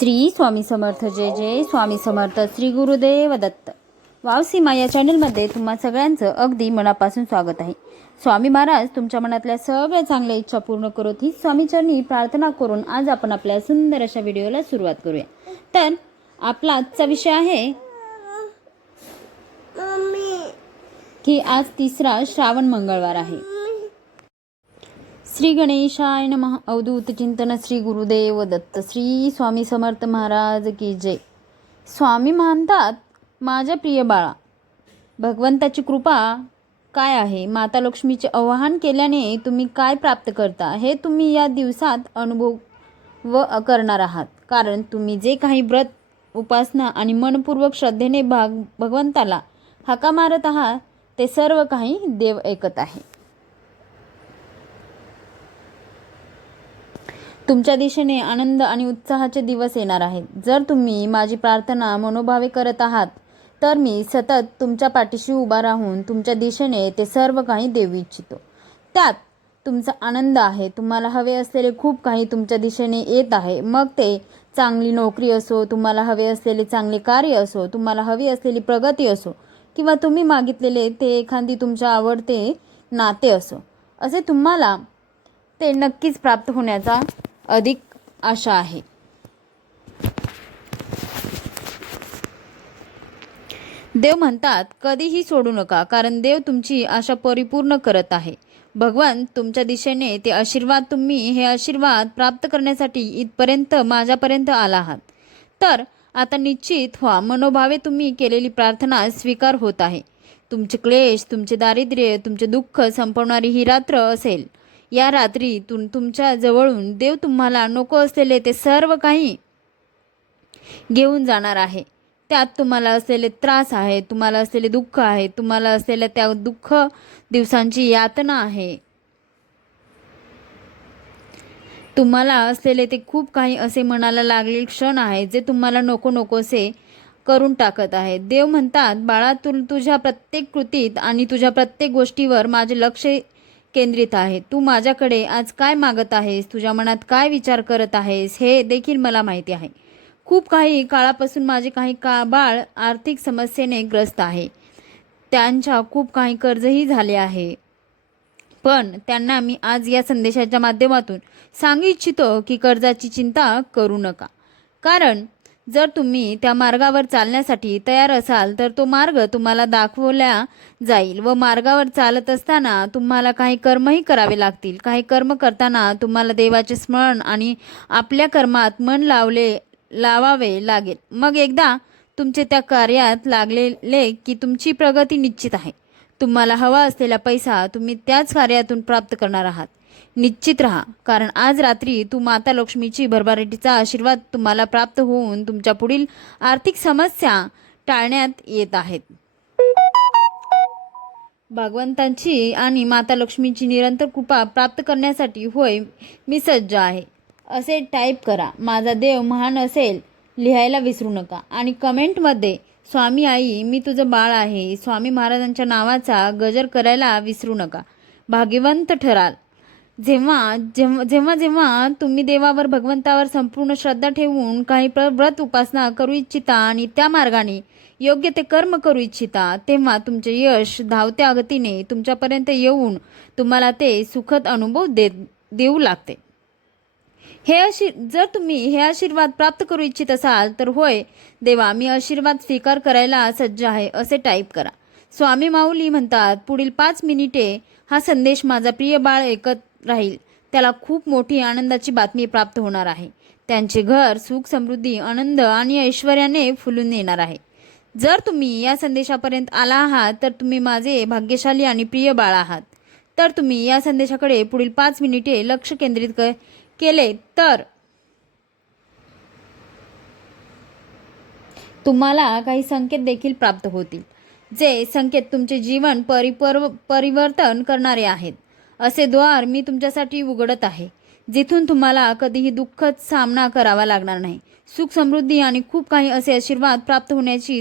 श्री स्वामी समर्थ. जय जय स्वामी समर्थ. श्री गुरुदेव दत्त. वावसीमा या चॅनलमध्ये तुम्हा सगळ्यांचं अगदी मनापासून स्वागत आहे. स्वामी महाराज तुमच्या मनातल्या सगळ्या चांगल्या इच्छा पूर्ण करोत ही स्वामीचरणी प्रार्थना करून आज आपण आपल्या सुंदर अशा व्हिडिओला सुरुवात करूया. तर आपला आजचा विषय आहे की आज तिसरा श्रावण मंगळवार आहे. श्री गणेशाय नमः. अवधूत चिंतन. श्री गुरुदेव दत्त. श्री स्वामी समर्थ महाराज की जय. स्वामी म्हणतात, माझ्या प्रिय बाळा, भगवंताची कृपा काय आहे, माता लक्ष्मीचे आवाहन केल्याने तुम्ही काय प्राप्त करता हे तुम्ही या दिवसात अनुभव करणार आहात. कारण तुम्ही जे काही व्रत, उपासना आणि मनपूर्वक श्रद्धेने भगवंताला हाका मारत आहात ते सर्व काही देव ऐकत आहे. तुमच्या दिशेने आनंद आणि उत्साहाचे दिवस येणार आहेत. जर तुम्ही माझी प्रार्थना मनोभावे करत आहात तर मी सतत तुमच्या पाठीशी उभा राहून तुमच्या दिशेने ते सर्व काही देऊ इच्छितो. त्यात तुमचा आनंद आहे. तुम्हाला हवे असलेले खूप काही तुमच्या दिशेने येत आहे. मग ते चांगली नोकरी असो, तुम्हाला हवे असलेले चांगले कार्य असो, तुम्हाला हवी असलेली प्रगती असो, किंवा तुम्ही मागितलेले ते एखादी तुमच्या आवडते नाते असो, असे तुम्हाला ते नक्कीच प्राप्त होण्याचा अधिक आशा आहे. देव म्हणतात, कधीही सोडू नका, कारण देव तुमची आशा परिपूर्ण करत आहे. भगवान तुमच्या दिशेने ते आशीर्वाद, तुम्ही हे आशीर्वाद प्राप्त करण्यासाठी इथपर्यंत माझ्यापर्यंत आला आहात. तर आता निश्चित व्हा, मनोभावे तुम्ही केलेली प्रार्थना स्वीकार होत आहे. तुमचे क्लेश, तुमचे दारिद्र्य, तुमचे दुःख संपवणारी ही रात्र असेल. या रात्रीतून तुमच्या जवळून देव तुम्हाला नको असलेले ते सर्व काही घेऊन जाणार आहे. त्यात तुम्हाला असलेले त्रास आहे, तुम्हाला असलेले दुःख आहे, तुम्हाला असलेल्या त्या दुःख दिवसांची यातना आहे, तुम्हाला असलेले ते खूप काही असे मनाला लागलेले क्षण आहे जे तुम्हाला नको नकोसे करून टाकत आहे. देव म्हणतात, बाळा, तुझ्या प्रत्येक कृतीत आणि तुझ्या प्रत्येक गोष्टीवर माझे लक्ष केंद्रित आहे. तू माझ्याकडे आज काय मागत आहेस, तुझ्या मनात काय विचार करत आहेस हे देखील मला माहिती आहे. खूप काही काळापासून माझे काही बाळ आर्थिक समस्येने ग्रस्त आहे. त्यांच्या खूप काही कर्जही झाले आहे. पण त्यांना मी आज या संदेशाच्या माध्यमातून सांगू इच्छितो की कर्जाची चिंता करू नका. कारण जर तुम्ही त्या मार्गावर चालण्यासाठी तयार असाल तर तो मार्ग तुम्हाला दाखवला जाईल व मार्गावर चालत असताना तुम्हाला काही कर्मही करावे लागतील. काही कर्म करताना तुम्हाला देवाचे स्मरण आणि आपल्या कर्मात मन लावावे लागेल. मग एकदा तुमचे त्या कार्यात लागलेले की तुमची प्रगती निश्चित आहे. तुम्हाला हवा असलेला पैसा तुम्ही त्याच कार्यातून प्राप्त करणार आहात. निश्चित राहा, कारण आज रात्री तू माता लक्ष्मीची भरभराटीचा आशीर्वाद तुम्हाला प्राप्त होऊन तुमच्या पुढील आर्थिक समस्या टाळण्यात येत आहेत. भगवंतांची आणि माता लक्ष्मीची निरंतर कृपा प्राप्त करण्यासाठी होय मी सज्ज आहे असे टाईप करा. माझा देव महान असेल लिहायला विसरू नका आणि कमेंटमध्ये स्वामी आई मी तुझं बाळ आहे, स्वामी महाराजांच्या नावाचा गजर करायला विसरू नका. भाग्यवंत ठराल. जेव्हा जेव्हा जेव्हा जेव्हा तुम्ही देवावर, भगवंतावर संपूर्ण श्रद्धा ठेवून काही व्रत, उपासना करू इच्छिता आणि त्या मार्गाने योग्य ते कर्म करू इच्छिता, तेव्हा तुमचे यश धावत्या गतीने तुमच्यापर्यंत येऊन तुम्हाला ते सुखद अनुभव देऊ लागते. जर तुम्ही हे आशीर्वाद प्राप्त करू इच्छित असाल तर होय देवा मी आशीर्वाद स्वीकार करायला सज्ज आहे असे टाईप करा. स्वामी माऊली म्हणतात, पुढील 5 मिनिटे हा संदेश माझा प्रिय बाळ ऐकत राहील त्याला खूप मोठी आनंदाची बातमी प्राप्त होणार आहे. त्यांचे घर सुख, समृद्धी, आनंद आणि ऐश्वर्याने फुलून येणार आहे. जर तुम्ही या संदेशापर्यंत आला आहात तर तुम्ही माझे भाग्यशाली आणि प्रिय बाळ आहात. तर तुम्ही या संदेशाकडे पुढील 5 मिनिटे लक्ष केंद्रित केले तर तुम्हाला काही संकेत देखील प्राप्त होतील. जे संकेत तुमचे जीवन परिवर्तन करणारे आहेत. असे द्वार मी तुमच्यासाठी उघडत आहे जिथून तुम्हाला कधीही दुःखद सामना करावा लागणार नाही. सुख, समृद्धी आणि खूप काही असे आशीर्वाद प्राप्त होण्याची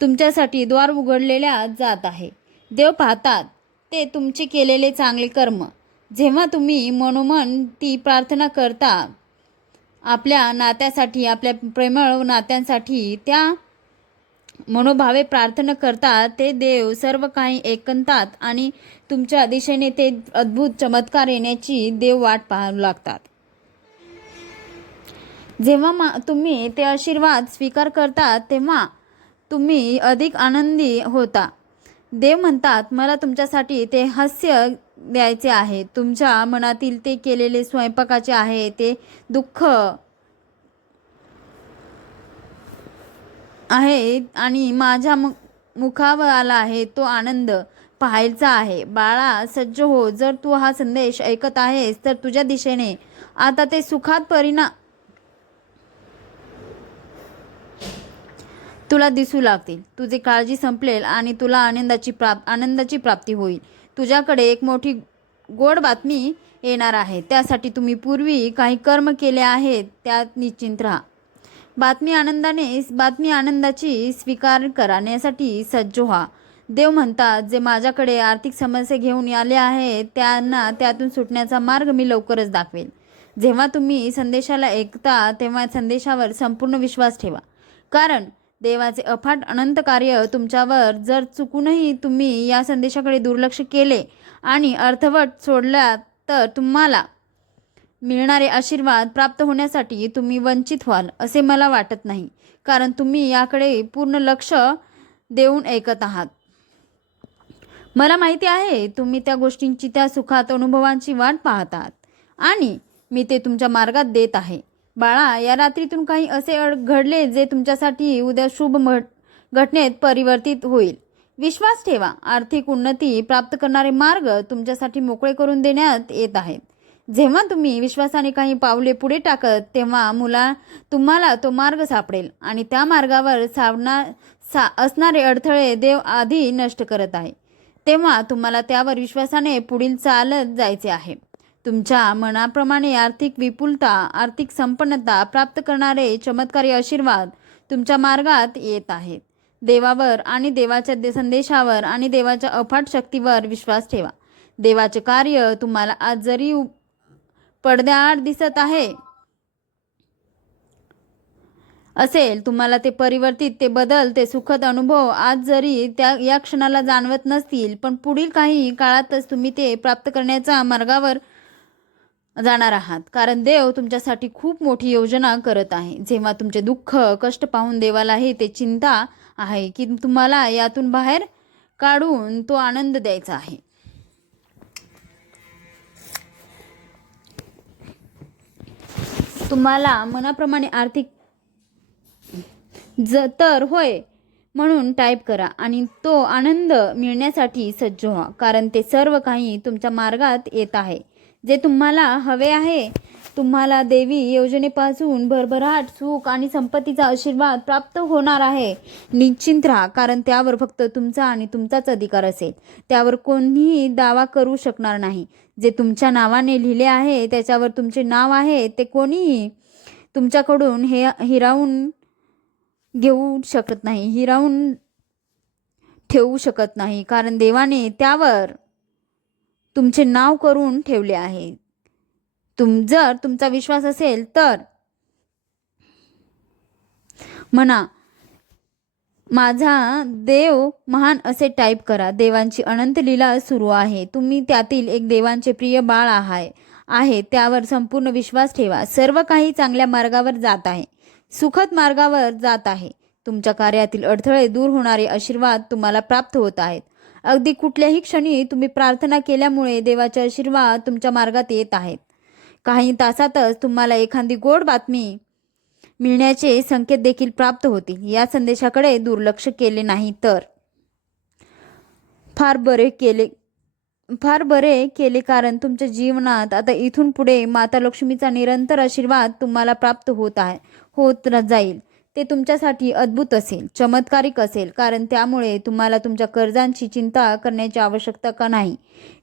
तुमच्यासाठी द्वार उघडलेल्या जात आहे. देव पाहतात ते तुमचे केलेले चांगले कर्म. जेव्हा तुम्ही मनोमन ती प्रार्थना करता आपल्या नात्यासाठी, आपल्या प्रेमळ नात्यांसाठी त्या मनोभावे प्रार्थना करतात, ते देव सर्व काही ऐकतात आणि तुमच्या दिशेने ते अद्भुत चमत्कार येण्याची देव वाट पाहू लागतात. जेव्हा तुम्ही ते आशीर्वाद स्वीकार करतात तेव्हा तुम्ही अधिक आनंदी होता. देव म्हणतात, मला तुमच्यासाठी ते हास्य द्यायचे आहे. तुमच्या मनातील ते केलेले स्वयंपाकाचे आहे, ते दुःख आहे आणि माझ्या मुखावर आला आहे तो आनंद पाहायचा आहे. बाळा, सज्ज हो. जर तू हा संदेश ऐकत आहेस तर तुझ्या दिशेने आता ते सुखात परिणाम तुला दिसू लागतील. तुझी काळजी संपलेल आणि तुला आनंदाची प्राप्ती होईल. तुझ्याकडे एक मोठी गोड बातमी येणार आहे. त्यासाठी तुम्ही पूर्वी काही कर्म केले आहेत त्यात निश्चिंत राहा. बातमी आनंदाची स्वीकार करण्यासाठी सज्ज व्हा. देव म्हणतात, जे माझ्याकडे आर्थिक समस्या घेऊन आले आहेत त्यांना त्यातून सुटण्याचा मार्ग मी लवकरच दाखवेल. जेव्हा तुम्ही संदेशाला ऐकता तेव्हा संदेशावर संपूर्ण विश्वास ठेवा, कारण देवाचे अफाट अनंत कार्य तुमच्यावर जर चुकूनही तुम्ही या संदेशाकडे दुर्लक्ष केले आणि अर्थवट सोडला तर तुम्हाला मिळणारे आशीर्वाद प्राप्त होण्यासाठी तुम्ही वंचित व्हाल असे मला वाटत नाही, कारण तुम्ही याकडे पूर्ण लक्ष देऊन ऐकत आहात. मला माहिती आहे तुम्ही त्या गोष्टींची, त्या सुखात अनुभवांची वाट पाहतात आणि मी ते तुमच्या मार्गात देत आहे. बाळा, या रात्रीतून काही असे घडले जे तुमच्यासाठी उद्या शुभ घटनेत परिवर्तित होईल. विश्वास ठेवा, आर्थिक उन्नती प्राप्त करणारे मार्ग तुमच्यासाठी मोकळे करून देण्यात येत आहेत. जेव्हा तुम्ही विश्वासाने काही पावले पुढे टाकत तेव्हा तुम्हाला तो मार्ग सापडेल आणि त्या मार्गावर असणारे अडथळे देव आधी नष्ट करत आहे. तेव्हा तुम्हाला त्यावर विश्वासाने पुढील चालत जायचे आहे. तुमच्या मनाप्रमाणे आर्थिक विपुलता, आर्थिक संपन्नता प्राप्त करणारे चमत्कारी आशीर्वाद तुमच्या मार्गात येत आहेत. देवावर आणि देवाच्या संदेशावर आणि देवाच्या अफाट शक्तीवर विश्वास ठेवा. देवाचे कार्य तुम्हाला आज जरी पडद्याआड दिसत आहे असेल, तुम्हाला ते परिवर्तित, ते बदल, ते सुखद अनुभव आज जरी या क्षणाला जाणवत नसतील, पण पुढील काही काळातच तुम्ही ते प्राप्त करण्याच्या मार्गावर जाणार आहात, कारण देव तुमच्यासाठी खूप मोठी योजना करत आहे. जेव्हा तुमचे दुःख, कष्ट पाहून देवालाही ते चिंता आहे की तुम्हाला यातून बाहेर काढून तो आनंद द्यायचा आहे. तुम्हाला मनाप्रमाणे आर्थिक तर होय म्हणून टाईप करा आणि तो आनंद मिळण्यासाठी सज्ज व्हा, कारण ते सर्व काही तुमच्या मार्गात येत आहे जे तुम्हाला हवे आहे. तुम्हाला देवी योजनेपासून भरभराट, सुख आणि संपत्तीचा आशीर्वाद प्राप्त होणार आहे. निश्चिंत राहा, कारण त्यावर फक्त तुमचा आणि तुमचाच अधिकार असेल. त्यावर कोणीही दावा करू शकणार नाही. जे तुमच्या नावाने लिहिले आहे, त्याच्यावर तुमचे नाव आहे, ते कोणीही तुमच्याकडून हिरावून घेऊ शकत नाही, हिरावून ठेवू शकत नाही, कारण देवाने त्यावर तुमचे नाव करून ठेवले आहे. जर तुमचा विश्वास असेल तर म्हणा, माझा देव महान असे टाईप करा. देवांची अनंत लीला सुरू आहे. तुम्ही त्यातील एक देवांचे प्रिय बाळ आहे. त्यावर संपूर्ण विश्वास ठेवा. सर्व काही चांगल्या मार्गावर जात आहे, सुखद मार्गावर जात आहे. तुमच्या कार्यातील अडथळे दूर होणारे आशीर्वाद तुम्हाला प्राप्त होत आहेत. अगदी कुठल्याही क्षणी तुम्ही प्रार्थना केल्यामुळे देवाचे आशीर्वाद तुमच्या मार्गात येत आहेत. काही तासातच तुम्हाला एखादी गोड बातमी मिळण्याचे संकेत देखील प्राप्त होतील. या संदेशाकडे दुर्लक्ष केले नाही तर फार बरे केले, कारण तुमच्या जीवनात आता इथून पुढे माता लक्ष्मीचा निरंतर आशीर्वाद तुम्हाला प्राप्त होत जाईल. ते तुमच्यासाठी अद्भुत असेल, चमत्कारिक असेल, कारण त्यामुळे तुम्हाला तुमच्या कर्जांची चिंता करण्याची आवश्यकता का नाही,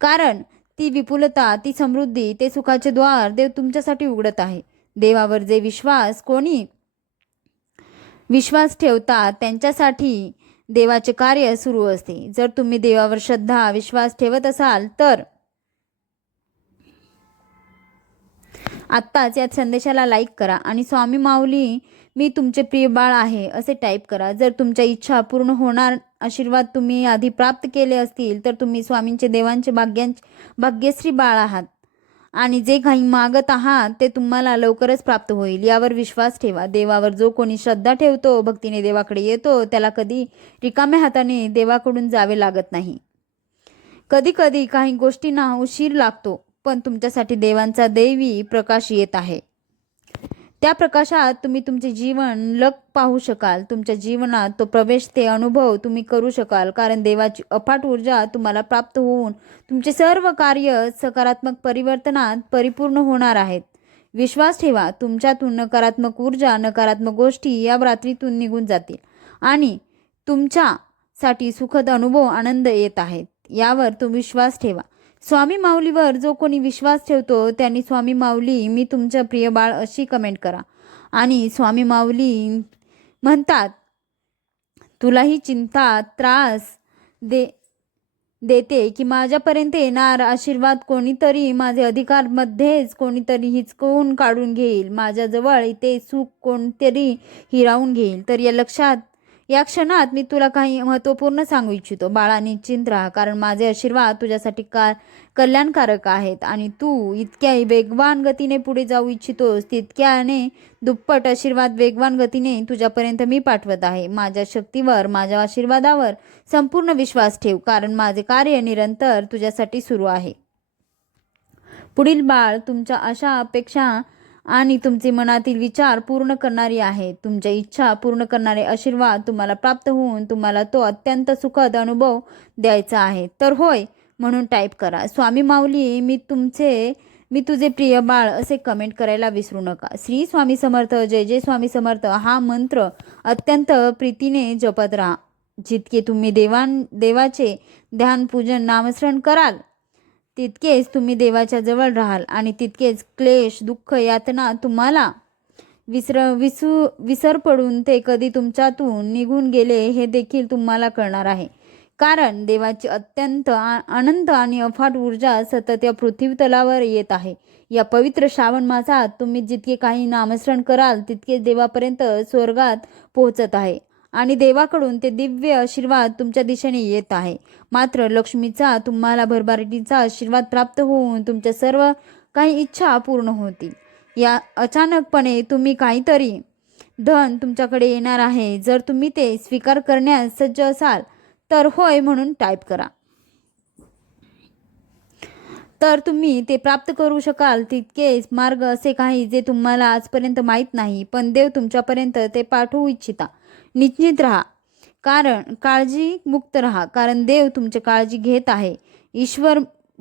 कारण ती विपुलता, ती समृद्धी, ते सुखाचे द्वार देव तुमच्यासाठी उघडत आहे. देवावर जे विश्वास ठेवतात त्यांच्यासाठी देवाचे कार्य सुरू असते. जर तुम्ही देवावर श्रद्धा, विश्वास ठेवत असाल तर आत्ताच या संदेशाला लाईक करा आणि स्वामी माऊली मी तुमचे प्रिय बाळ आहे असे टाईप करा. जर तुमच्या इच्छा पूर्ण होणार आशीर्वाद तुम्ही आधी प्राप्त केले असतील तर तुम्ही स्वामींचे देवांचे भाग्यश्री बाळ आहात आणि जे काही मागत आहात ते तुम्हाला लवकरच प्राप्त होईल यावर विश्वास ठेवा. देवावर जो कोणी श्रद्धा ठेवतो, भक्तीने देवाकडे येतो, त्याला कधी रिकाम्या हाताने देवाकडून जावे लागत नाही. कधी कधी काही गोष्टींना उशीर लागतो, पण तुमच्यासाठी देवांचा दैवी प्रकाश येत आहे. त्या प्रकाशात तुम्ही तुमचे जीवन लग पाहू शकाल. तुमच्या जीवनात तो प्रवेश, ते अनुभव तुम्ही करू शकाल, कारण देवाची अफाट ऊर्जा तुम्हाला प्राप्त होऊन तुमचे सर्व कार्य सकारात्मक परिवर्तनात परिपूर्ण होणार आहेत. विश्वास ठेवा, तुमच्यातून नकारात्मक ऊर्जा, नकारात्मक गोष्टी या रात्रीतून निघून जातील आणि तुमच्यासाठी सुखद अनुभव, आनंद येत आहेत यावर तुम्ही विश्वास ठेवा. स्वामी माऊलीवर जो कोणी विश्वास ठेवतो त्यांनी स्वामी माऊली मी तुमचं प्रिय बाळ अशी कमेंट करा. आणि स्वामी माऊली म्हणतात, तुलाही चिंता त्रास देते की माझ्यापर्यंत येणार आशीर्वाद कोणीतरी माझे अधिकारमध्येच कोणीतरी हिचकवून काढून घेईल, माझ्याजवळ इथे सुख कोणतरी हिरावून घेईल. तर या क्षणात मी तुला काही महत्त्वपूर्ण सांगू इच्छितो. बाळा, निश्चिंत राहा, कारण माझे आशीर्वाद तुझ्यासाठी कल्याणकारक आहेत आणि तू इतक्या वेगवान गतीने पुढे जाऊ इच्छितोस तितक्याने दुप्पट आशीर्वाद वेगवान गतीने तुझ्यापर्यंत मी पाठवत आहे. माझ्या शक्तीवर, माझ्या आशीर्वादावर संपूर्ण विश्वास ठेव, कारण माझे कार्य निरंतर तुझ्यासाठी सुरू आहे. पुढील बाळ तुमच्या आशा, अपेक्षा आणि तुमचे मनातील विचार पूर्ण करणारी आहे. तुमच्या इच्छा पूर्ण करणारे आशीर्वाद तुम्हाला प्राप्त होऊन तुम्हाला तो अत्यंत सुखद अनुभव द्यायचा आहे. तर होय म्हणून टाईप करा, स्वामी माऊली मी तुझे प्रिय बाळ असे कमेंट करायला विसरू नका. श्री स्वामी समर्थ, जय जय स्वामी समर्थ हा मंत्र अत्यंत प्रीतीने जपत राहा. जितके तुम्ही देवाचे ध्यान, पूजन, नामस्मरण कराल तितकेच तुम्ही देवाच्या जवळ राहाल आणि तितकेच क्लेश, दुःख, यातना तुम्हाला विसर पडून ते कधी तुमच्यातून निघून गेले हे देखील तुम्हाला कळणार आहे. कारण देवाची अत्यंत अनंत आणि अफाट ऊर्जा सतत या पृथ्वी तलावर येत आहे. या पवित्र श्रावण मासात तुम्ही जितके काही नामस्मरण कराल तितके देवापर्यंत स्वर्गात पोहोचत आहे आणि देवाकडून ते दिव्य आशीर्वाद तुमच्या दिशेने येत आहे. मात्र लक्ष्मीचा, तुम्हाला भरभराटीचा आशीर्वाद प्राप्त होऊन तुमच्या सर्व काही इच्छा पूर्ण होतील. या अचानकपणे तुम्ही काहीतरी धन तुमच्याकडे येणार आहे. जर तुम्ही ते स्वीकार करण्यास सज्ज असाल तर होय म्हणून टाईप करा. तर तुम्ही ते प्राप्त करू शकाल तितकेच मार्ग असे काही जे तुम्हाला आजपर्यंत माहीत नाही, पण देव तुमच्यापर्यंत ते पाठवू इच्छिता. निश्चिंत राहा, कारण काळजी मुक्त राहा, कारण देव तुमची काळजी घेत आहे.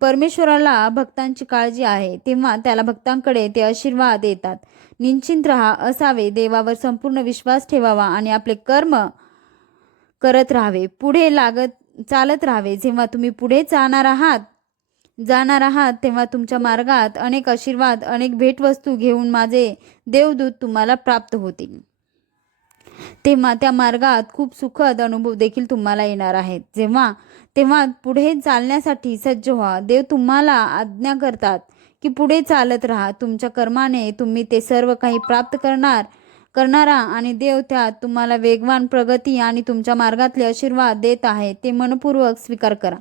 परमेश्वराला भक्तांची काळजी आहे, तेव्हा त्याला भक्तांकडे ते आशीर्वाद येतात. निश्चिंत राहा असावे, देवावर संपूर्ण विश्वास ठेवावा आणि आपले कर्म करत राहावे, पुढे चालत राहावे. जेव्हा तुम्ही पुढे जाणार आहात तेव्हा तुमच्या मार्गात अनेक आशीर्वाद, अनेक भेटवस्तू घेऊन माझे देवदूत तुम्हाला प्राप्त होतील. तेव्हा त्या मार्गात खूप सुखद अनुभव देखील तुम्हाला येणार आहेत. तेव्हा पुढे चालण्यासाठी सज्ज व्हा. देव तुम्हाला आज्ञा करतात की पुढे चालत राहा. तुमच्या कर्माने तुम्ही ते सर्व काही प्राप्त करणारा आणि देव त्यात तुम्हाला वेगवान प्रगती आणि तुमच्या मार्गातले आशीर्वाद देत आहे ते मनपूर्वक स्वीकार करा.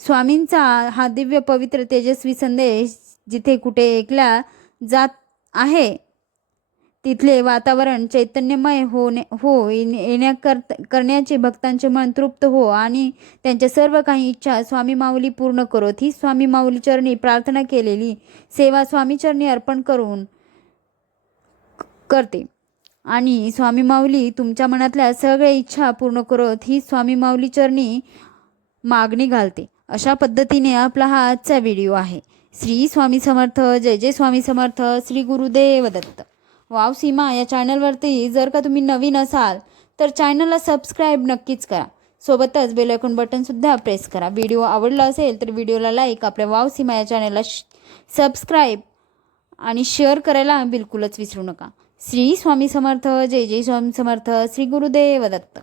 स्वामींचा हा दिव्य, पवित्र, तेजस्वी संदेश जिथे कुठे ऐकला जात आहे तिथले वातावरण चैतन्यमय करण्याचे भक्तांचे मन तृप्त हो आणि त्यांच्या सर्व काही इच्छा स्वामी माऊली पूर्ण करोत. ही स्वामी माऊली चरणी प्रार्थना केलेली सेवा स्वामी चरणी अर्पण करते आणि स्वामी माऊली तुमच्या मनातल्या सगळ्या इच्छा पूर्ण करोत ही स्वामी माऊली चरणी मागणी घालते. अशा पद्धतीने आपला हा आजचा व्हिडिओ आहे. श्री स्वामी समर्थ, जय जय स्वामी समर्थ, श्री गुरुदेव दत्त. वाव सीमा या चॅनलवरती जर का तुम्ही नवीन असाल तर चॅनलला सबस्क्राईब नक्कीच करा. सोबतच बेल आयकॉन बटनसुद्धा प्रेस करा. व्हिडिओ आवडला असेल तर व्हिडिओला लाईक, आपल्या वाव सीमा या चॅनलला सबस्क्राईब आणि शेअर करायला बिलकुलच विसरू नका. श्री स्वामी समर्थ, जय जय स्वामी समर्थ, श्री गुरुदेव दत्त.